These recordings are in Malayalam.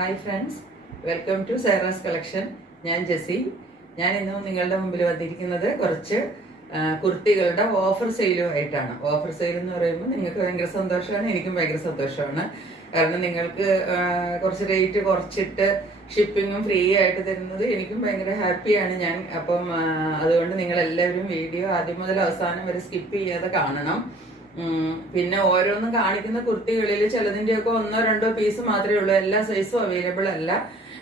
Hi friends, welcome to Saira's collection. ഞാൻ ജെസി. ഞാൻ ഇന്നും നിങ്ങളുടെ മുമ്പിൽ വന്നിരിക്കുന്നത് കുറച്ച് കുർത്തികളുടെ ഓഫർ സെയിലുമായിട്ടാണ്. ഓഫർ സെയിൽ എന്ന് പറയുമ്പോൾ നിങ്ങൾക്ക് ഭയങ്കര സന്തോഷമാണ്, എനിക്കും ഭയങ്കര സന്തോഷമാണ്. കാരണം നിങ്ങൾക്ക് കുറച്ച് റേറ്റ് കുറച്ചിട്ട് ഷിപ്പിങ്ങും ഫ്രീ ആയിട്ട് തരുന്നത് എനിക്കും ഭയങ്കര ഹാപ്പിയാണ് ഞാൻ. അപ്പം അതുകൊണ്ട് നിങ്ങളെല്ലാവരും വീഡിയോ ആദ്യം മുതൽ അവസാനം വരെ സ്കിപ്പ് ചെയ്യാതെ കാണണം. പിന്നെ ഓരോന്നും കാണിക്കുന്ന കുർത്തികളിൽ ചിലതിന്റെയൊക്കെ ഒന്നോ രണ്ടോ പീസ് മാത്രമേ ഉള്ളൂ, എല്ലാ സൈസും അവൈലബിൾ അല്ല.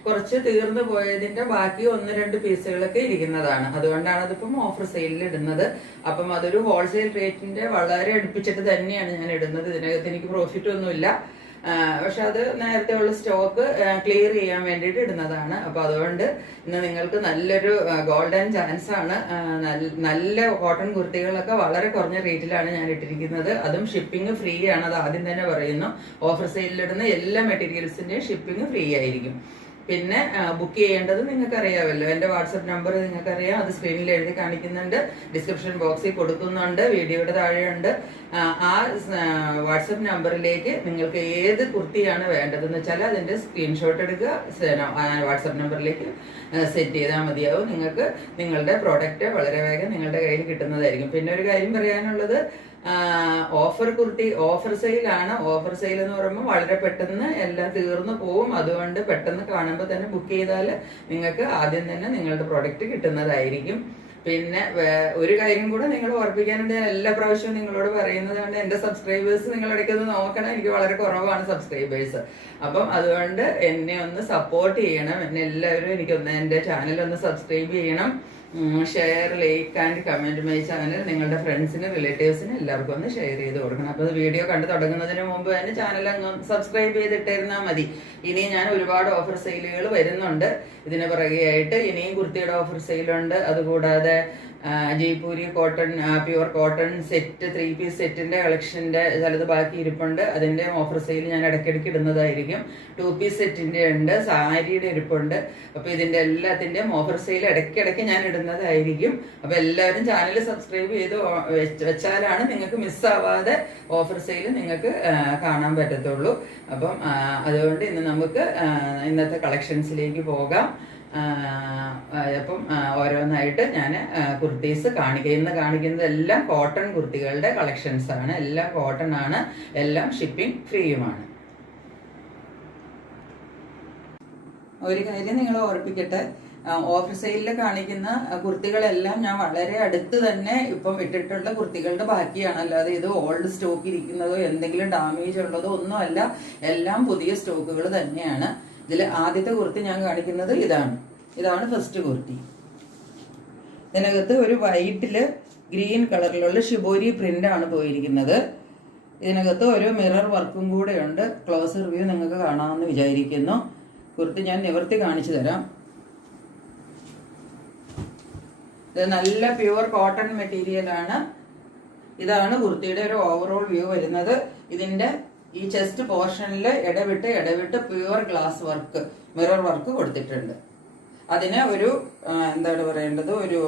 കുറച്ച് തീർന്നു പോയതിന്റെ ബാക്കി ഒന്ന് രണ്ട് പീസുകളൊക്കെ ഇരിക്കുന്നതാണ്. അതുകൊണ്ടാണ് അതിപ്പം ഓഫർ സെയിലിൽ ഇടുന്നത്. അപ്പം അതൊരു ഹോൾസെയിൽ റേറ്റിന്റെ വളരെ അടുപ്പിച്ചിട്ട് തന്നെയാണ് ഞാൻ ഇടുന്നത്. ഇതിനകത്ത് എനിക്ക് പ്രോഫിറ്റ് ഒന്നുമില്ല, പക്ഷെ അത് നേരത്തെ ഉള്ള സ്റ്റോക്ക് ക്ലിയർ ചെയ്യാൻ വേണ്ടിയിട്ട് ഇടുന്നതാണ്. അപ്പൊ അതുകൊണ്ട് ഇന്ന് നിങ്ങൾക്ക് നല്ലൊരു ഗോൾഡൻ ചാൻസ് ആണ്. നല്ല കോട്ടൺ കുർത്തികളൊക്കെ വളരെ കുറഞ്ഞ റേറ്റിലാണ് ഞാൻ ഇട്ടിരിക്കുന്നത്. അതും ഷിപ്പിംഗ് ഫ്രീ ആണ്. അത് ആദ്യം തന്നെ പറയുന്നു. ഓഫർ സെയിലിലിടുന്ന എല്ലാ മെറ്റീരിയൽസിന്റെയും ഷിപ്പിംഗ് ഫ്രീ ആയിരിക്കും. പിന്നെ ബുക്ക് ചെയ്യേണ്ടത് നിങ്ങൾക്ക് അറിയാമല്ലോ. എൻ്റെ വാട്സപ്പ് നമ്പർ നിങ്ങൾക്കറിയാം, അത് സ്ക്രീനിൽ എഴുതി കാണിക്കുന്നുണ്ട്, ഡിസ്ക്രിപ്ഷൻ ബോക്സിൽ കൊടുക്കുന്നുണ്ട്, വീഡിയോയുടെ താഴെയുണ്ട്. ആ വാട്സപ്പ് നമ്പറിലേക്ക് നിങ്ങൾക്ക് ഏത് കുർത്തിയാണ് വേണ്ടതെന്ന് വെച്ചാൽ അതിൻ്റെ സ്ക്രീൻഷോട്ട് എടുക്കുക, വാട്സപ്പ് നമ്പറിലേക്ക് സെറ്റ് ചെയ്താൽ മതിയാവും. നിങ്ങൾക്ക് നിങ്ങളുടെ പ്രോഡക്റ്റ് വളരെ വേഗം നിങ്ങളുടെ കയ്യിൽ കിട്ടുന്നതായിരിക്കും. പിന്നെ ഒരു കാര്യം പറയാനുള്ളത്, ഓഫർ കുർത്തി ഓഫർ സെയിലാണ്. ഓഫർ സെയിൽ എന്ന് പറയുമ്പോൾ വളരെ പെട്ടെന്ന് എല്ലാം തീർന്നു പോവും. അതുകൊണ്ട് പെട്ടെന്ന് കാണുമ്പോൾ തന്നെ ബുക്ക് ചെയ്താൽ നിങ്ങൾക്ക് ആദ്യം തന്നെ നിങ്ങളുടെ പ്രോഡക്റ്റ് കിട്ടുന്നതായിരിക്കും. പിന്നെ ഒരു കാര്യം കൂടെ നിങ്ങൾ ഓർപ്പിക്കാനുണ്ട്. ഞാൻ എല്ലാ പ്രാവശ്യവും നിങ്ങളോട് പറയുന്നത് കൊണ്ട് എന്റെ സബ്സ്ക്രൈബേഴ്സ് നിങ്ങൾ ഇടയ്ക്കൊന്ന് നോക്കണം. എനിക്ക് വളരെ കുറവാണ് സബ്സ്ക്രൈബേഴ്സ്. അപ്പം അതുകൊണ്ട് എന്നെ ഒന്ന് സപ്പോർട്ട് ചെയ്യണം. എന്നെ എല്ലാവരും എനിക്കൊന്ന് എന്റെ ചാനൽ ഒന്ന് സബ്സ്ക്രൈബ് ചെയ്യണം. Share, like and comment my channel നിങ്ങളുടെ ഫ്രണ്ട്സിന് റിലേറ്റീവ്സിന് എല്ലാവർക്കും ഒന്ന് ഷെയർ ചെയ്ത് കൊടുക്കണം. അപ്പോൾ വീഡിയോ കണ്ടു തുടങ്ങുന്നതിന് മുമ്പ് തന്നെ ചാനൽ അങ്ങ് സബ്സ്ക്രൈബ് ചെയ്തിട്ടിരുന്നാൽ മതി. ഇനി ഞാൻ ഒരുപാട് ഓഫർ സെയിലുകൾ വരുന്നുണ്ട്. ഇതിന് പുറകെയായിട്ട് ഇനിയും കുർത്തിയുടെ ഓഫർ സെയിലുണ്ട്. അതുകൂടാതെ Jaipuri cotton, pure cotton set, 3 piece സെറ്റിന്റെ കളക്ഷന്റെ ചിലത് ബാക്കി ഇരിപ്പുണ്ട്. അതിന്റെ ഓഫർ സെയിൽ ഞാൻ ഇടയ്ക്കിടയ്ക്ക് ഇടുന്നതായിരിക്കും. 2 പീസ് സെറ്റിന്റെ ഉണ്ട്, സാരിയുടെ ഇരിപ്പുണ്ട്. അപ്പൊ ഇതിന്റെ എല്ലാത്തിന്റെയും ഓഫർ സെയിൽ ഇടയ്ക്കിടയ്ക്ക് ഞാൻ ഇടുന്നതായിരിക്കും. അപ്പൊ എല്ലാവരും ചാനൽ സബ്സ്ക്രൈബ് ചെയ്ത് വെച്ചാലാണ് നിങ്ങൾക്ക് മിസ്സാവാതെ ഓഫർ സെയിൽ നിങ്ങൾക്ക് കാണാൻ പറ്റത്തുള്ളൂ. അപ്പം അതുകൊണ്ട് ഇന്ന് നമുക്ക് ഇന്നത്തെ കളക്ഷൻസിലേക്ക് പോകാം. അപ്പം ഓരോന്നായിട്ട് ഞാൻ കുർത്തീസ് ഇന്ന് കാണിക്കുന്നത് എല്ലാം കോട്ടൺ കുർത്തികളുടെ കളക്ഷൻസ് ആണ്. എല്ലാം കോട്ടൺ ആണ്, എല്ലാം ഷിപ്പിംഗ് ഫ്രീയുമാണ്. ഒരു കാര്യം നിങ്ങൾ ഓർപ്പിക്കട്ടെ, ഓഫർ സെയിലിൽ കാണിക്കുന്ന കുർത്തികളെല്ലാം ഞാൻ വളരെ അടുത്ത് തന്നെ ഇപ്പം ഇട്ടിട്ടുള്ള കുർത്തികളുടെ ബാക്കിയാണ്. അല്ലാതെ ഇത് ഓൾഡ് സ്റ്റോക്ക് ഇരിക്കുന്നതോ എന്തെങ്കിലും ഡാമേജ് ഉള്ളതോ ഒന്നുമല്ല. എല്ലാം പുതിയ സ്റ്റോക്കുകൾ തന്നെയാണ്. ഇതിൽ ആദ്യത്തെ കുർത്തി ഞാൻ കാണിക്കുന്നത് ഇതാണ് ഫസ്റ്റ് കുർത്തി. ഇതിനകത്ത് ഒരു വൈറ്റില് ഗ്രീൻ കളറിലുള്ള ഷിബോരി പ്രിന്റ് ആണ് പോയിരിക്കുന്നത്. ഇതിനകത്ത് ഒരു മിറർ വർക്കും കൂടെ ഉണ്ട്. ക്ലോസ് റിവ്യൂ നിങ്ങൾക്ക് കാണാമെന്ന് വിചാരിക്കുന്നു. കുർത്തി ഞാൻ നിവർത്തി കാണിച്ചു തരാം. ഇത് നല്ല പ്യുവർ കോട്ടൺ മെറ്റീരിയൽ ആണ്. ഇതാണ് കുർത്തിയുടെ ഒരു ഓവറോൾ വ്യൂ വരുന്നത്. ഇതിന്റെ ഈ ചെസ്റ്റ് പോർഷനിൽ ഇടവിട്ട് pure glass work, mirror work കൊടുത്തിട്ടുണ്ട്. അതിന് ഒരു എന്താണ് പറയേണ്ടത്, ഒരു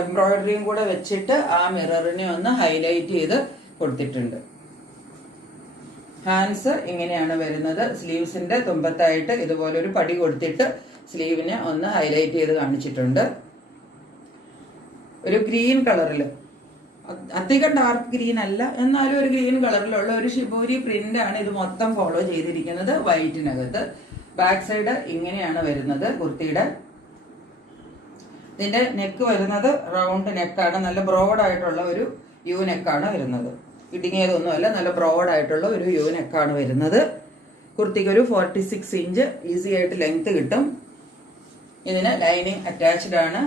എംബ്രോയിഡറിയും കൂടെ വെച്ചിട്ട് ആ മിററിനെ ഒന്ന് ഹൈലൈറ്റ് ചെയ്ത് കൊടുത്തിട്ടുണ്ട്. ഹാൻഡ്സ് ഇങ്ങനെയാണ് വരുന്നത്. സ്ലീവ്സിന്റെ തുമ്പത്തായിട്ട് ഇതുപോലെ ഒരു പടി കൊടുത്തിട്ട് സ്ലീവിനെ ഒന്ന് ഹൈലൈറ്റ് ചെയ്ത് കാണിച്ചിട്ടുണ്ട്. ഒരു ഗ്രീൻ കളറിൽ, അധികം ഡാർക്ക് ഗ്രീൻ അല്ല, എന്നാലും ഒരു ഗ്രീൻ കളറിലുള്ള ഒരു ഷിബോരി പ്രിന്റ് ആണ് ഇത് മൊത്തം ഫോളോ ചെയ്തിരിക്കുന്നത് വൈറ്റിനകത്ത്. ബാക്ക് സൈഡ് ഇങ്ങനെയാണ് വരുന്നത് കുർത്തിയുടെ. ഇതിന്റെ നെക്ക് വരുന്നത് റൗണ്ട് നെക്കാണ്. നല്ല ബ്രോഡ് ആയിട്ടുള്ള ഒരു യു നെക്കാണ് വരുന്നത്. ഇടുങ്ങിയതൊന്നുമല്ല, നല്ല ബ്രോഡ് ആയിട്ടുള്ള ഒരു യു നെക്കാണ് വരുന്നത്. കുർത്തിക്ക് ഒരു 46 ഇഞ്ച് ഈസി ആയിട്ട് ലെങ്ത് കിട്ടും. ഇതിന് ലൈനിങ് അറ്റാച്ച്ഡ് ആണ്.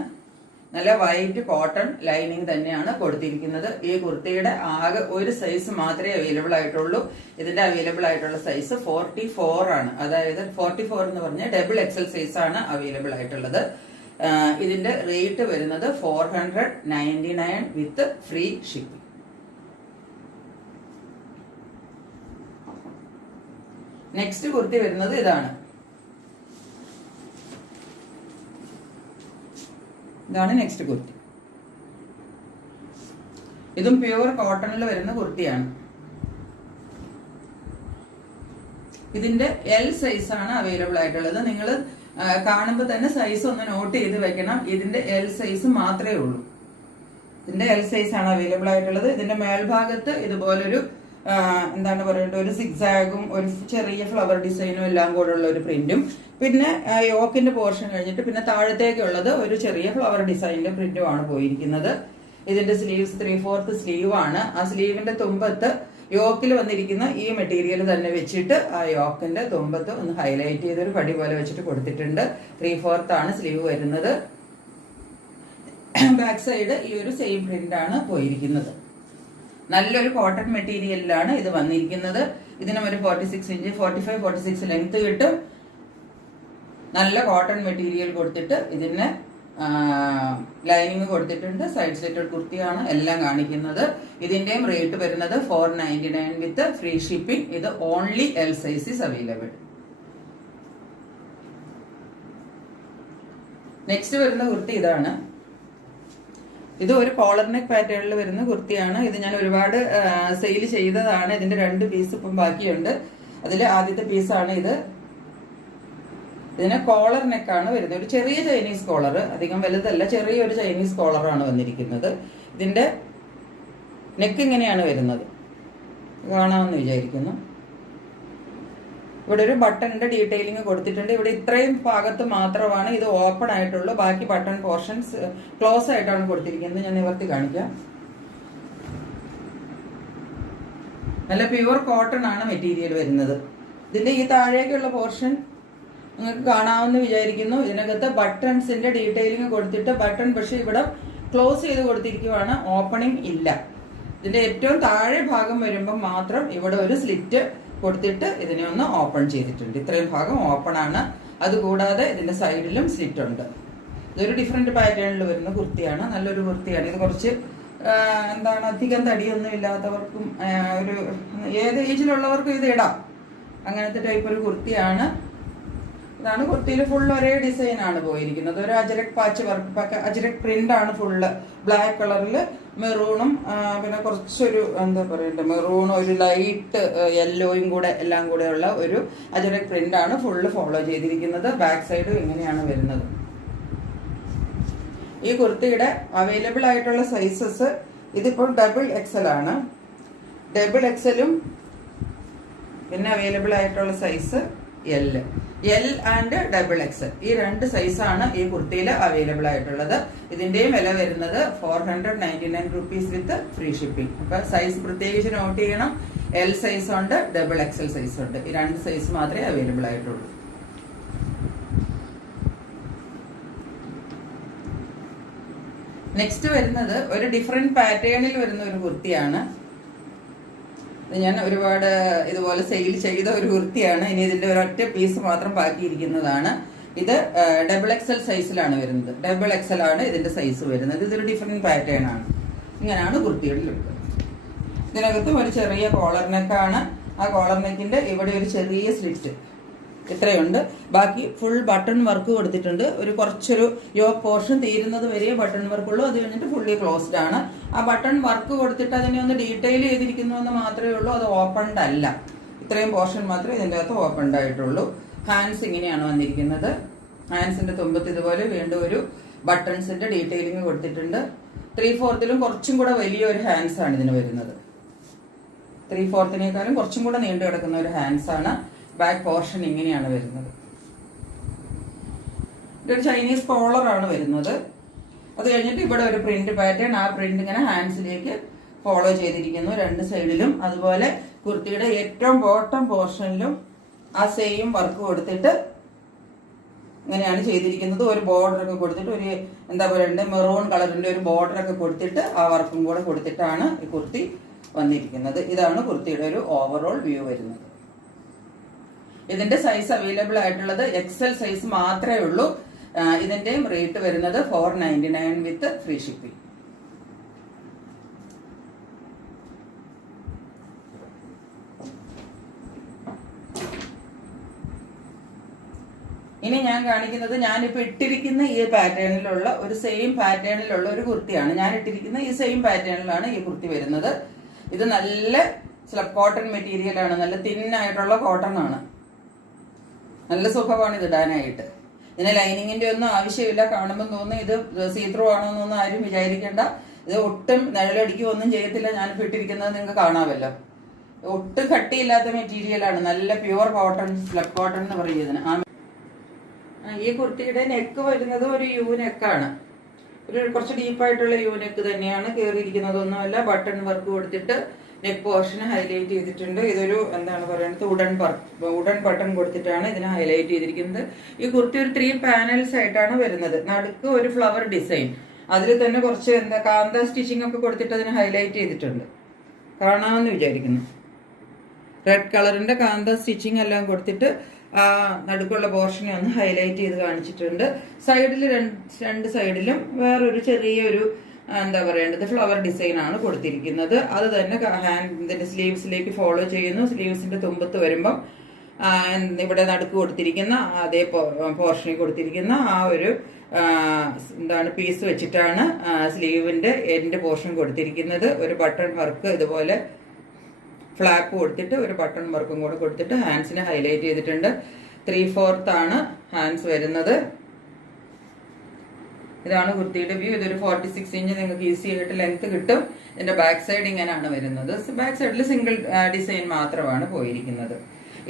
നല്ല വൈറ്റ് കോട്ടൺ ലൈനിങ് തന്നെയാണ് കൊടുത്തിരിക്കുന്നത്. ഈ കുർത്തിയുടെ ആകെ ഒരു സൈസ് മാത്രമേ അവൈലബിൾ ആയിട്ടുള്ളൂ. ഇതിന്റെ അവൈലബിൾ ആയിട്ടുള്ള സൈസ് 44 ആണ്. അതായത് 44 എന്ന് പറഞ്ഞാൽ ഡബിൾ എക്സൽ സൈസ് ആണ് അവൈലബിൾ ആയിട്ടുള്ളത്. ഇതിന്റെ റേറ്റ് വരുന്നത് 499 വിത്ത് ഫ്രീ ഷിപ്പിംഗ്. നെക്സ്റ്റ് കുർത്തി വരുന്നത് ഇതാണ് നെക്സ്റ്റ് കുർത്തി. ഇതും പ്യുവർ കോട്ടണിൽ വരുന്ന കുർത്തിയാണ്. ഇതിന്റെ എൽ സൈസ് ആണ് അവൈലബിൾ ആയിട്ടുള്ളത്. നിങ്ങൾ കാണുമ്പോൾ തന്നെ സൈസ് ഒന്ന് നോട്ട് ചെയ്ത് വെക്കണം. ഇതിന്റെ എൽ സൈസ് മാത്രമേ ഉള്ളൂ. ഇതിന്റെ എൽ സൈസ് ആണ് അവൈലബിൾ ആയിട്ടുള്ളത്. ഇതിന്റെ മേൽഭാഗത്ത് ഇതുപോലൊരു എന്താണ് പറയേണ്ടത്, ഒരു സിക്സാഗും ഒരു ചെറിയ ഫ്ലവർ ഡിസൈനും എല്ലാം കൂടെ ഉള്ള ഒരു പ്രിന്റും, പിന്നെ യോക്കിന്റെ പോർഷൻ കഴിഞ്ഞിട്ട് പിന്നെ താഴത്തേക്കുള്ളത് ഒരു ചെറിയ ഫ്ലവർ ഡിസൈനിന്റെ പ്രിന്റും ആണ് പോയിരിക്കുന്നത്. ഇതിന്റെ സ്ലീവ്സ് 3/4 സ്ലീവ് ആണ്. ആ സ്ലീവിന്റെ തുമ്പത്ത് യോക്കിൽ വന്നിരിക്കുന്ന ഈ മെറ്റീരിയൽ തന്നെ വെച്ചിട്ട് ആ യോക്കിന്റെ തുമ്പത്ത് ഒന്ന് ഹൈലൈറ്റ് ചെയ്തൊരു പടി പോലെ വെച്ചിട്ട് കൊടുത്തിട്ടുണ്ട്. 3/4 ആണ് സ്ലീവ് വരുന്നത്. ബാക്ക് സൈഡ് ഈ ഒരു സെയിം പ്രിന്റ് ആണ് പോയിരിക്കുന്നത്. നല്ലൊരു കോട്ടൺ മെറ്റീരിയലിലാണ് ഇത് വന്നിരിക്കുന്നത്. ഇതിനും ഒരു 46 ഇഞ്ച് 45-46 ലെങ്ത് കിട്ടും. നല്ല കോട്ടൺ മെറ്റീരിയൽ കൊടുത്തിട്ട് ഇതിന് ലൈനിങ് കൊടുത്തിട്ടുണ്ട്. സൈഡ് സ്ലിറ്റഡ് കുർത്തിയാണ് എല്ലാം കാണിക്കുന്നത്. ഇതിന്റെയും റേറ്റ് വരുന്നത് 499 വിത്ത് ഫ്രീ ഷിപ്പിംഗ്. ഇത് only L size is available. Next വരുന്ന കുർത്തി ഇതാണ്. ഇത് ഒരു കോളർ നെക്ക് പാറ്റേണിൽ വരുന്ന കുർത്തിയാണ്. ഇത് ഞാൻ ഒരുപാട് സെയിൽ ചെയ്തതാണ്. ഇതിന്റെ 2 പീസ് ഇപ്പം ബാക്കിയുണ്ട്. അതിൽ ആദ്യത്തെ പീസാണ് ഇത്. ഇതിന് കോളർ നെക്കാണ് വരുന്നത്. ഒരു ചെറിയ ചൈനീസ് കോളർ, അധികം വലുതല്ല, ചെറിയൊരു ചൈനീസ് കോളറാണ് വന്നിരിക്കുന്നത്. ഇതിന്റെ നെക്ക് ഇങ്ങനെയാണ് വരുന്നത്, കാണാമെന്ന് വിചാരിക്കുന്നു. ഇവിടെ ഒരു ബട്ടണിന്റെ ഡീറ്റെയിലിംഗ് കൊടുത്തിട്ടുണ്ട്. ഇവിടെ ഇത്രയും ഭാഗത്ത് മാത്രമാണ് ഇത് ഓപ്പൺ ആയിട്ടുള്ളൂ. ബാക്കി ബട്ടൺ പോർഷൻസ് ക്ലോസ് ആയിട്ടാണ് കൊടുത്തിരിക്കുന്നത്. ഞാൻ നിവർത്തി കാണിക്കാം. നല്ല പ്യുവർ കോട്ടൺ ആണ് മെറ്റീരിയൽ വരുന്നത്. ഇതിന്റെ ഈ താഴേക്കുള്ള പോർഷൻ നിങ്ങൾക്ക് കാണാമെന്ന് വിചാരിക്കുന്നു. ഇതിനകത്ത് ബട്ടൺസിന്റെ ഡീറ്റെയിലിംഗ് കൊടുത്തിട്ട് ബട്ടൺ പക്ഷെ ഇവിടെ ക്ലോസ് ചെയ്ത് കൊടുത്തിരിക്കുവാണ്, ഓപ്പണിംഗ് ഇല്ല. ഇതിന്റെ ഏറ്റവും താഴെ ഭാഗം വരുമ്പോൾ മാത്രം ഇവിടെ ഒരു സ്ലിറ്റ് കൊടുത്തിട്ട് ഇതിനെ ഒന്ന് ഓപ്പൺ ചെയ്തിട്ടുണ്ട്. ഇത്രയും ഭാഗം ഓപ്പൺ ആണ്. അതുകൂടാതെ ഇതിന്റെ സൈഡിലും സ്ലിറ്റ് ഉണ്ട്. ഇതൊരു ഡിഫറെന്റ് പാറ്റേണിൽ വരുന്ന കുർത്തിയാണ്. നല്ലൊരു കുർത്തിയാണ്. ഇത് കുറച്ച് എന്താണ് അധികം തടിയൊന്നും ഇല്ലാത്തവർക്കും ഒരു ഏത് ഏജിലുള്ളവർക്കും ഇത് ഇടാം. അങ്ങനത്തെ ടൈപ്പ് ഒരു കുർത്തിയാണ്. ഇതാണ് കുർത്തിയിൽ ഫുൾ ഒരേ ഡിസൈൻ ആണ് പോയിരിക്കുന്നത്. ഒരു Ajrakh patch work, Ajrakh print ആണ് ഫുള്ള്. ബ്ലാക്ക് കളറിൽ മെറൂണും പിന്നെ കുറച്ചൊരു എന്താ പറയണ്ടേ, മെറൂണും ഒരു ലൈറ്റ് യെല്ലോയും കൂടെ എല്ലാം കൂടെ ഉള്ള ഒരു അജരക് പ്രിന്റ് ആണ് ഫുള്ള് ഫോളോ ചെയ്തിരിക്കുന്നത്. ബാക്ക് സൈഡും ഇങ്ങനെയാണ് വരുന്നത്. ഈ കുർത്തിയുടെ അവൈലബിൾ ആയിട്ടുള്ള സൈസസ് ഇതിപ്പോൾ ഡബിൾ എക്സൽ ആണ്. ഡബിൾ എക്സലും പിന്നെ അവൈലബിൾ ആയിട്ടുള്ള size L and double XL, ഈ 2 സൈസാണ് ഈ കുർത്തിയിൽ അവൈലബിൾ ആയിട്ടുള്ളത്. ഇതിന്റെയും വില വരുന്നത് 499 റുപ്പീസ് വിത്ത് ഫ്രീ ഷിപ്പിംഗ്. അപ്പൊ സൈസ് പ്രത്യേകിച്ച് നോട്ട് ചെയ്യണം. എൽ സൈസ് ഉണ്ട്, ഡബിൾ എക്സൽ സൈസ് ഉണ്ട്. ഈ 2 സൈസ് മാത്രമേ അവൈലബിൾ ആയിട്ടുള്ളൂ. നെക്സ്റ്റ് വരുന്നത് ഒരു ഡിഫറെന്റ് പാറ്റേണിൽ വരുന്ന ഒരു കുർത്തിയാണ്. ഇത് ഞാൻ ഒരുപാട് ഇതുപോലെ സെയിൽ ചെയ്ത ഒരു കുർത്തിയാണ്. ഇനി ഇതിന്റെ ഒരൊറ്റ പീസ് മാത്രം ബാക്കിയിരിക്കുന്നതാണ്. ഇത് ഡബിൾ എക്സൽ സൈസിലാണ് വരുന്നത്. ഡബിൾ എക്സൽ ആണ് ഇതിന്റെ സൈസ് വരുന്നത്. ഇതൊരു ഡിഫറെന്റ് പാറ്റേൺ ആണ്. ഇങ്ങനെയാണ് കുർത്തിയുടെ ലുക്ക്. ഇതിനകത്തും ഒരു ചെറിയ കോളർ നെക്കാണ്. ആ കോളർ നെക്കിന്റെ ഇവിടെ ഒരു ചെറിയ സ്ലിറ്റ് ഇത്രയുണ്ട്. ബാക്കി ഫുൾ ബട്ടൺ വർക്ക് കൊടുത്തിട്ടുണ്ട്. ഒരു കുറച്ചൊരു യോക്ക് പോർഷൻ തീരുന്നത് വരെ ബട്ടൺ വർക്ക് ഉള്ളൂ. അത് കഴിഞ്ഞിട്ട് ഫുള്ളി ക്ലോസ്ഡ് ആണ്. ആ ബട്ടൺ വർക്ക് കൊടുത്തിട്ട് അതിനെ ഒന്ന് ഡീറ്റെയിൽ ചെയ്തിരിക്കുന്നു എന്ന് മാത്രമേ ഉള്ളൂ. അത് ഓപ്പൺഡ് അല്ല. ഇത്രയും പോർഷൻ മാത്രമേ ഇതിൻ്റെ അകത്ത് ഓപ്പൺഡ് ആയിട്ടുള്ളൂ. ഹാൻഡ്സ് ഇങ്ങനെയാണ് വന്നിരിക്കുന്നത്. ഹാൻഡ്സിന്റെ തുമ്പത്ത് ഇതുപോലെ വീണ്ടും ഒരു ബട്ടൺസിന്റെ ഡീറ്റെയിലിംഗ് കൊടുത്തിട്ടുണ്ട്. 3/4 കുറച്ചും കൂടെ വലിയൊരു ഹാൻഡ്സ് ആണ് ഇതിന് വരുന്നത്. 3/4 കുറച്ചും കൂടെ നീണ്ടു കിടക്കുന്ന ഒരു ഹാൻഡ്സ് ആണ്. ബാക്ക് പോർഷൻ ഇങ്ങനെയാണ് വരുന്നത്. ഇതൊരു ചൈനീസ് കോളർ ആണ് വരുന്നത്. അത് കഴിഞ്ഞിട്ട് ഇവിടെ ഒരു പ്രിന്റ് പാറ്റേൺ, ആ പ്രിന്റ് ഇങ്ങനെ ഹാൻഡ്സിലേക്ക് ഫോളോ ചെയ്തിരിക്കുന്നു 2 സൈഡിലും. അതുപോലെ കുർത്തിയുടെ ഏറ്റവും ബോട്ടം പോർഷനിലും ആ സെയിം വർക്ക് കൊടുത്തിട്ട് ഇങ്ങനെയാണ് ചെയ്തിരിക്കുന്നത്. ഒരു ബോർഡർ ഒക്കെ കൊടുത്തിട്ട് ഒരു എന്താ പറയണ്ടേ, മെറൂൺ കളറിന്റെ ഒരു ബോർഡർ ഒക്കെ കൊടുത്തിട്ട് ആ വർക്കും കൂടെ കൊടുത്തിട്ടാണ് ഈ കുർത്തി വന്നിരിക്കുന്നത്. ഇതാണ് കുർത്തിയുടെ ഒരു ഓവറോൾ വ്യൂ വരുന്നത്. ഇതിന്റെ സൈസ് അവൈലബിൾ ആയിട്ടുള്ളത് എക്സൽ സൈസ് മാത്രമേ ഉള്ളൂ. ഇതിന്റെയും റേറ്റ് വരുന്നത് 499 വിത്ത് ഫ്രീ ഷിപ്പിംഗ്. ഇനി ഞാൻ കാണിക്കുന്നത് ഞാനിപ്പോ ഇട്ടിരിക്കുന്ന ഈ പാറ്റേണിലുള്ള ഒരു സെയിം പാറ്റേണിലുള്ള ഒരു കുർത്തിയാണ്. ഞാൻ ഇട്ടിരിക്കുന്ന ഈ സെയിം പാറ്റേണിലാണ് ഈ കുർത്തി വരുന്നത്. ഇത് നല്ല സ്ലബ് കോട്ടൺ മെറ്റീരിയൽ ആണ്. നല്ല തിന്നായിട്ടുള്ള കോട്ടൺ ആണ്. നല്ല സുഖമാണ് ഇത് ഇടാനായിട്ട്. ഇതിന് ലൈനിങ്ങിന്റെ ഒന്നും ആവശ്യമില്ല. കാണുമ്പോൾ തോന്നുന്നു ഇത് സീത്രൂ ആണോ എന്നൊന്നും ആരും വിചാരിക്കേണ്ട. ഇത് ഒട്ടും നിഴലടിക്കുക ഒന്നും ചെയ്യത്തില്ല. ഞാനിപ്പോൾ ഇട്ടിരിക്കുന്നത് നിങ്ങൾക്ക് കാണാമല്ലോ. ഒട്ടും കട്ടിയില്ലാത്ത മെറ്റീരിയലാണ്. നല്ല പ്യുവർ കോട്ടൺ, സ്ലബ് കോട്ടൺ എന്ന് പറയുന്നതിന്. ഈ കുർത്തിയുടെ നെക്ക് വരുന്നത് ഒരു യു നെക്കാണ്. ഒരു കുറച്ച് ഡീപ്പായിട്ടുള്ള യു നെക്ക് തന്നെയാണ്. കയറിയിരിക്കുന്നതൊന്നുമല്ല. ബട്ടൺ വർക്ക് കൊടുത്തിട്ട് നെക്ക് പോർഷന് ഹൈലൈറ്റ് ചെയ്തിട്ടുണ്ട്. ഇതൊരു എന്താണ് പറയുന്നത്, ഉടൻ ബട്ടൺ കൊടുത്തിട്ടാണ് ഇതിനെ ഹൈലൈറ്റ് ചെയ്തിരിക്കുന്നത്. ഈ കുർത്തി ഒരു 3 പാനൽസ് ആയിട്ടാണ് വരുന്നത്. നടുക്ക് ഒരു ഫ്ലവർ ഡിസൈൻ, അതിൽ തന്നെ കുറച്ച് കാന്ത സ്റ്റിച്ചിങ് ഒക്കെ കൊടുത്തിട്ട് അതിനെ ഹൈലൈറ്റ് ചെയ്തിട്ടുണ്ട്. കാണാമെന്ന് വിചാരിക്കുന്നു. റെഡ് കളറിന്റെ കാന്ത സ്റ്റിച്ചിങ് എല്ലാം കൊടുത്തിട്ട് ആ നടുക്കുള്ള പോർഷനെ ഒന്ന് ഹൈലൈറ്റ് ചെയ്ത് കാണിച്ചിട്ടുണ്ട്. സൈഡിൽ രണ്ട് സൈഡിലും വേറൊരു ചെറിയൊരു എന്താ പറയേണ്ടത് ഫ്ലവർ ഡിസൈൻ ആണ് കൊടുത്തിരിക്കുന്നത്. അത് തന്നെ ഇതിന്റെ സ്ലീവ്സിലേക്ക് ഫോളോ ചെയ്യുന്നു. സ്ലീവ്സിന്റെ തുമ്പത്ത് വരുമ്പം ഇവിടെ നടുക്ക് കൊടുത്തിരിക്കുന്ന അതേ പോർഷനിൽ കൊടുത്തിരിക്കുന്ന ആ ഒരു എന്താണ് പീസ് വെച്ചിട്ടാണ് സ്ലീവിന്റെ എൻഡ് പോർഷൻ കൊടുത്തിരിക്കുന്നത്. ഒരു ബട്ടൺ വർക്ക് ഇതുപോലെ ഫ്ലാപ്പ് കൊടുത്തിട്ട് ഒരു ബട്ടൺ വർക്കും കൂടെ കൊടുത്തിട്ട് ഹാൻഡ്സിനെ ഹൈലൈറ്റ് ചെയ്തിട്ടുണ്ട്. 3/4 ആണ് ഹാൻഡ്സ് വരുന്നത്. ഇതാണ് കുർത്തിയുടെ വ്യൂ. ഇതൊരു 46 ഇഞ്ച് നിങ്ങൾക്ക് ഈസി ആയിട്ട് ലെങ്ത് കിട്ടും. ഇതിന്റെ ബാക്ക് സൈഡ് ഇങ്ങനെയാണ് വരുന്നത്. ബാക്ക് സൈഡിൽ സിംഗിൾ ഡിസൈൻ മാത്രമാണ് പോയിരിക്കുന്നത്.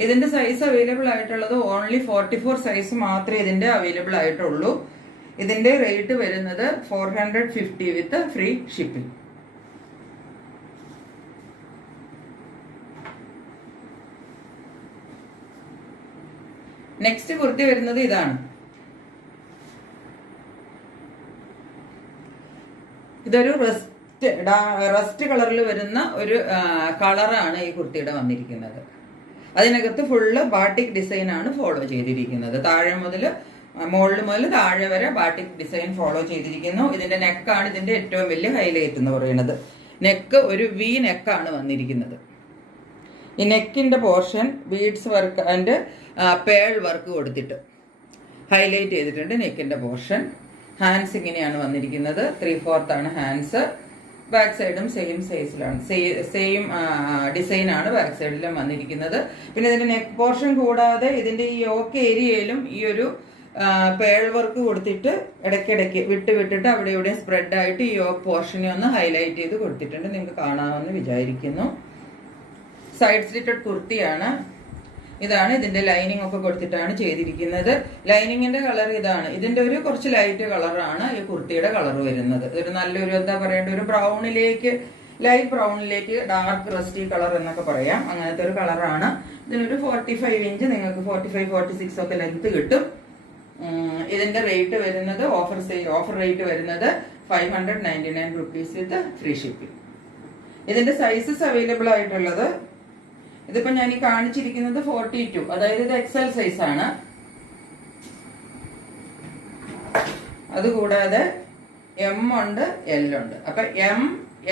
ഇതിന്റെ സൈസ് അവൈലബിൾ ആയിട്ടുള്ളത് ഓൺലി 44 സൈസ് മാത്രമേ ഇതിന്റെ അവൈലബിൾ ആയിട്ടുള്ളൂ. ഇതിന്റെ റേറ്റ് വരുന്നത് 450 വിത്ത് ഫ്രീ ഷിപ്പിംഗ്. നെക്സ്റ്റ് കുർത്തി വരുന്നത് ഇതാണ്. ഇതൊരു റസ്റ്റ് കളറിൽ വരുന്ന ഒരു കളറാണ് ഈ കുർത്തിയുടെ വന്നിരിക്കുന്നത്. അതിനകത്ത് ഫുള്ള് ബാട്ടിക് ഡിസൈൻ ആണ് ഫോളോ ചെയ്തിരിക്കുന്നത്. താഴെ മുതൽ മുകളിൽ മുതൽ താഴെ വരെ ബാട്ടിക് ഡിസൈൻ ഫോളോ ചെയ്തിരിക്കുന്നു. ഇതിന്റെ നെക്കാണ് ഇതിന്റെ ഏറ്റവും വലിയ ഹൈലൈറ്റ് എന്ന് പറയുന്നത്. നെക്ക് ഒരു വി നെക്കാണ് വന്നിരിക്കുന്നത്. ഈ നെക്കിന്റെ portion beads work and pearl work കൊടുത്തിട്ട് ഹൈലൈറ്റ് ചെയ്തിട്ടുണ്ട് നെക്കിന്റെ പോർഷൻ. ഹാൻഡ്സ് ഇങ്ങനെയാണ് വന്നിരിക്കുന്നത്. 3/4 ആണ് ഹാൻഡ്സ്. ബാക്ക് സൈഡും സെയിം സൈസിലാണ്, സെയിം ഡിസൈൻ ആണ് ബാക്ക് സൈഡിലും വന്നിരിക്കുന്നത്. പിന്നെ ഇതിന്റെ നെക്ക് പോർഷൻ കൂടാതെ ഇതിന്റെ ഈ യോക്ക് ഏരിയയിലും ഈ ഒരു പേൾ വർക്ക് കൊടുത്തിട്ട് ഇടയ്ക്കിടയ്ക്ക് വിട്ടിട്ട് അവിടെ ഇവിടെ സ്പ്രെഡ് ആയിട്ട് ഈ യോക്ക് പോർഷനെ ഒന്ന് ഹൈലൈറ്റ് ചെയ്ത് കൊടുത്തിട്ടുണ്ട്. നിങ്ങൾക്ക് കാണാമെന്ന് വിചാരിക്കുന്നു. സൈഡ് സ്ലിറ്റഡ് കുർത്തിയാണ്. ഇതാണ് ഇതിന്റെ ലൈനിങ് ഒക്കെ കൊടുത്തിട്ടാണ് ചെയ്തിരിക്കുന്നത്. ലൈനിങ്ങിന്റെ കളർ ഇതാണ്. ഇതിന്റെ ഒരു കുറച്ച് ലൈറ്റ് കളറാണ് ഈ കുർത്തിയുടെ കളർ വരുന്നത്. ഒരു നല്ലൊരു എന്താ പറയേണ്ട ഒരു ബ്രൗണിലേക്ക്, ലൈറ്റ് ബ്രൗണിലേക്ക് ഡാർക്ക് റസ്റ്റി കളർ എന്നൊക്കെ പറയാം. അങ്ങനത്തെ ഒരു കളറാണ്. ഇതിനൊരു 45 ഇഞ്ച് നിങ്ങൾക്ക് 45-46 ഒക്കെ ലെങ്ത് കിട്ടും. ഇതിന്റെ റേറ്റ് വരുന്നത് ഓഫർ റേറ്റ് വരുന്നത് 599 rupees വിത്ത് ഫ്രീ ഷിപ്പിംഗ്. ഇതിന്റെ സൈസസ് അവൈലബിൾ ആയിട്ടുള്ളത് ഇതിപ്പോ ഞാൻ ഈ കാണിച്ചിരിക്കുന്നത് 42, അതായത് ഇത് എക്സൽ സൈസ് ആണ്. അതുകൂടാതെ എം ഉണ്ട്, എൽ ഉണ്ട്. അപ്പൊ എം,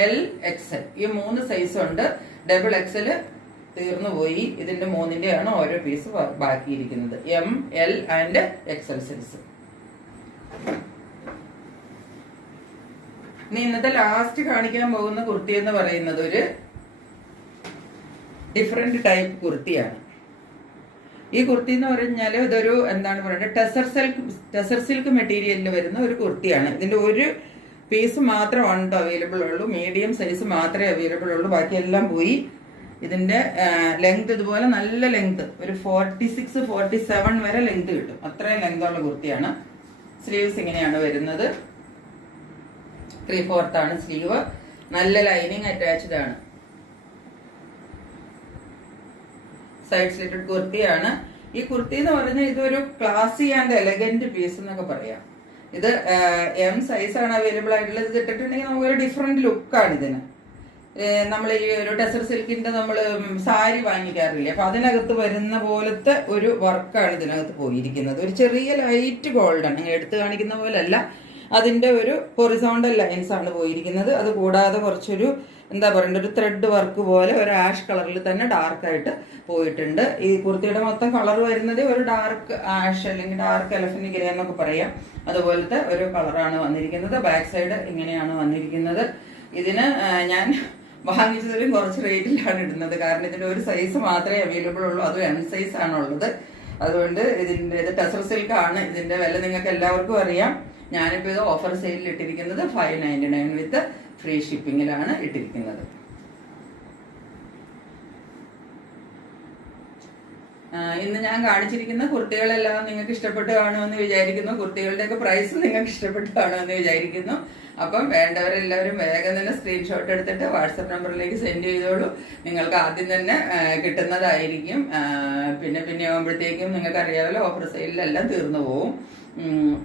എൽ, എക്സൽ ഈ 3 സൈസ് ഉണ്ട്. ഡബിൾ എക്സൽ തീർന്നു പോയി. ഇതിന്റെ 3ന്റെയാണ് ഓരോ പീസ് ബാക്കിയിരിക്കുന്നത്. M, L and XL size. ഇനി ഇന്നത്തെ ലാസ്റ്റ് കാണിക്കാൻ പോകുന്ന കുർത്തി എന്ന് പറയുന്നത് ഒരു ഡിഫറെന്റ് ടൈപ്പ് കുർത്തിയാണ്. ഈ കുർത്തി എന്ന് പറഞ്ഞാൽ ഇതൊരു എന്താണ് പറയുന്നത്, ടെസർ സിൽക്ക് മെറ്റീരിയലിൽ വരുന്ന ഒരു കുർത്തിയാണ്. ഇതിന്റെ ഒരു പീസ് മാത്രമാണ് അവൈലബിൾ ഉള്ളൂ. മീഡിയം സൈസ് മാത്രമേ അവൈലബിൾ ഉള്ളൂ. ബാക്കിയെല്ലാം പോയി. ഇതിന്റെ ലെങ്ത് ഇതുപോലെ നല്ല ലെങ്ത്, ഒരു 46-47 വരെ ലെങ്ത് കിട്ടും. അത്രയും ലെങ്ത് ഉള്ള കുർത്തിയാണ്. സ്ലീവ്സ് ഇങ്ങനെയാണ് വരുന്നത്. 3/4 ആണ് സ്ലീവ്. നല്ല ലൈനിങ് അറ്റാച്ച്ഡ് ആണ്. സൈഡ് സ്ലിറ്റഡ് കുർത്തിയാണ്. ഈ കുർത്തി എന്ന് പറഞ്ഞാൽ ഇതൊരു ക്ലാസി ആൻഡ് എലഗന്റ് പീസ് എന്നൊക്കെ പറയാം. ഇത് എം സൈസ് ആണ് അവൈലബിൾ ആയിട്ടുള്ളത്. ഇത് ഇട്ടിട്ടുണ്ടെങ്കിൽ നമുക്കൊരു ഡിഫറെന്റ് ലുക്കാണ് ഇതിന്. നമ്മൾ ഈ ഒരു ടെസർ സിൽക്കിന്റെ നമ്മൾ സാരി വാങ്ങിക്കാറില്ലേ, അപ്പൊ അതിനകത്ത് വരുന്ന പോലത്തെ ഒരു വർക്കാണ് ഇതിനകത്ത് പോയിരിക്കുന്നത്. ഒരു ചെറിയ ലൈറ്റ് ഗോൾഡൻ, അങ്ങനെ എടുത്തു കാണിക്കുന്ന പോലെ അല്ല, അതിന്റെ ഒരു ഹൊറിസോണ്ടൽ ലൈൻസ് ആണ് പോയിരിക്കുന്നത്. അത് കൂടാതെ കുറച്ചൊരു എന്താ പറയണ്ട ഒരു ത്രെഡ് വർക്ക് പോലെ ഒരു ആഷ് കളറിൽ തന്നെ ഡാർക്ക് ആയിട്ട് പോയിട്ടുണ്ട്. ഈ കുർത്തിയുടെ മൊത്തം കളർ വരുന്നത് ഒരു ഡാർക്ക് ആഷ് അല്ലെങ്കിൽ ഡാർക്ക് എലഫന്റ് ഗ്രേ എന്നൊക്കെ പറയാം. അതുപോലത്തെ ഒരു കളറാണ് വന്നിരിക്കുന്നത്. ബാക്ക് സൈഡ് ഇങ്ങനെയാണ് വന്നിരിക്കുന്നത്. ഇതിന് ഞാൻ വാങ്ങിച്ചതിലും കുറച്ച് റേറ്റിലാണ് ഇടുന്നത്. കാരണം ഇതിന്റെ ഒരു സൈസ് മാത്രമേ അവൈലബിൾ ഉള്ളൂ. അതും എം സൈസ് ആണുള്ളത്. അതുകൊണ്ട് ഇത് ടെസർ സിൽക്ക് ആണ്. ഇതിന്റെ വില നിങ്ങൾക്ക് എല്ലാവർക്കും അറിയാം. ഞാനിപ്പോൾ ഇത് ഓഫർ സെയിലിൽ ഇട്ടിരിക്കുന്നത് 599 വിത്ത് ഫ്രീ ഷിപ്പിങ്ങിലാണ് ഇട്ടിരിക്കുന്നത്. ഇന്ന് ഞാൻ കാണിച്ചിരിക്കുന്ന കുർത്തികളെല്ലാം നിങ്ങൾക്ക് ഇഷ്ടപ്പെട്ട് കാണുമെന്ന് വിചാരിക്കുന്നു. കുർത്തികളുടെയൊക്കെ പ്രൈസ് നിങ്ങൾക്ക് ഇഷ്ടപ്പെട്ട് കാണുമെന്ന് വിചാരിക്കുന്നു. അപ്പം വേണ്ടവരെല്ലാവരും വേഗം തന്നെ സ്ക്രീൻഷോട്ട് എടുത്തിട്ട് വാട്സപ്പ് നമ്പറിലേക്ക് സെൻഡ് ചെയ്തോളൂ. നിങ്ങൾക്ക് ആദ്യം തന്നെ കിട്ടുന്നതായിരിക്കും. പിന്നെ ആകുമ്പോഴത്തേക്കും നിങ്ങൾക്ക് അറിയാമല്ലോ, ഓഫർ സെയിലെല്ലാം തീർന്നു പോവും.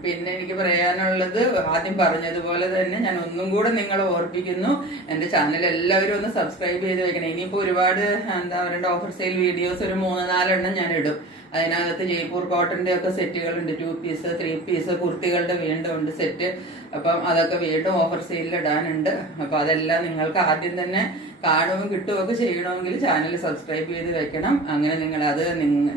പിന്നെ എനിക്ക് പറയാനുള്ളത്, ആദ്യം പറഞ്ഞതുപോലെ തന്നെ ഞാൻ ഒന്നും കൂടെ നിങ്ങളെ ഓർപ്പിക്കുന്നു, എൻ്റെ ചാനൽ എല്ലാവരും ഒന്ന് സബ്സ്ക്രൈബ് ചെയ്ത് വെക്കണം. ഇനിയിപ്പോൾ ഒരുപാട് എന്താ പറയണ്ട ഓഫർ സെയിൽ വീഡിയോസ് ഒരു 3-4 എണ്ണം ഞാൻ ഇടും. അതിനകത്ത് ജയ്പൂർ കോട്ടന്റെ ഒക്കെ സെറ്റുകളുണ്ട്, 2 പീസ് 3 പീസ് കുർത്തികളുടെ വീണ്ടും ഉണ്ട് സെറ്റ്. അപ്പം അതൊക്കെ വീണ്ടും ഓഫർ സെയിലിൽ ഇടാനുണ്ട്. അപ്പൊ അതെല്ലാം നിങ്ങൾക്ക് ആദ്യം തന്നെ കാണുകയും കിട്ടുകയൊക്കെ ചെയ്യണമെങ്കിൽ ചാനൽ സബ്സ്ക്രൈബ് ചെയ്ത് വെക്കണം. അങ്ങനെ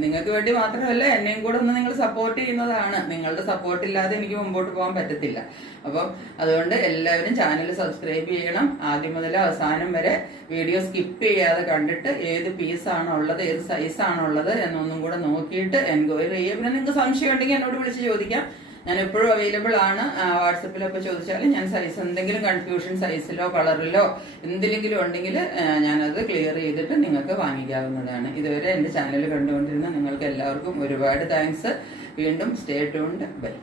നിങ്ങൾക്ക് വേണ്ടി മാത്രമല്ല, എന്നെയും കൂടെ ഒന്ന് നിങ്ങൾ സപ്പോർട്ട് ചെയ്യുന്നതാണ്. നിങ്ങളുടെ സപ്പോർട്ട് ഇല്ലാതെ എനിക്ക് മുമ്പോട്ട് പോകാൻ പറ്റത്തില്ല. അപ്പം അതുകൊണ്ട് എല്ലാവരും ചാനൽ സബ്സ്ക്രൈബ് ചെയ്യണം. ആദ്യം മുതൽ അവസാനം വരെ വീഡിയോ സ്കിപ്പ് ചെയ്യാതെ കണ്ടിട്ട് ഏത് പീസാണോ ഉള്ളത്, ഏത് സൈസാണോ ഉള്ളത് എന്നൊന്നും കൂടെ നോക്കിയിട്ട് എൻക്വയറി ചെയ്യുക. പിന്നെ നിങ്ങൾക്ക് സംശയം ഉണ്ടെങ്കിൽ എന്നോട് വിളിച്ച് ചോദിക്കാം. ഞാൻ എപ്പോഴും അവൈലബിൾ ആണ്. വാട്സപ്പിലൊക്കെ ചോദിച്ചാൽ ഞാൻ സൈസ് എന്തെങ്കിലും കൺഫ്യൂഷൻ സൈസിലോ കളറിലോ എന്തെങ്കിലും ഉണ്ടെങ്കിൽ ഞാനത് ക്ലിയർ ചെയ്തിട്ട് നിങ്ങൾക്ക് വാങ്ങിക്കാവുന്നതാണ്. ഇതുവരെ എൻ്റെ ചാനൽ കണ്ടുകൊണ്ടിരുന്ന നിങ്ങൾക്ക് എല്ലാവർക്കും ഒരുപാട് താങ്ക്സ്. വീണ്ടും സ്റ്റേ ട്യൂൺഡ്. ബൈ.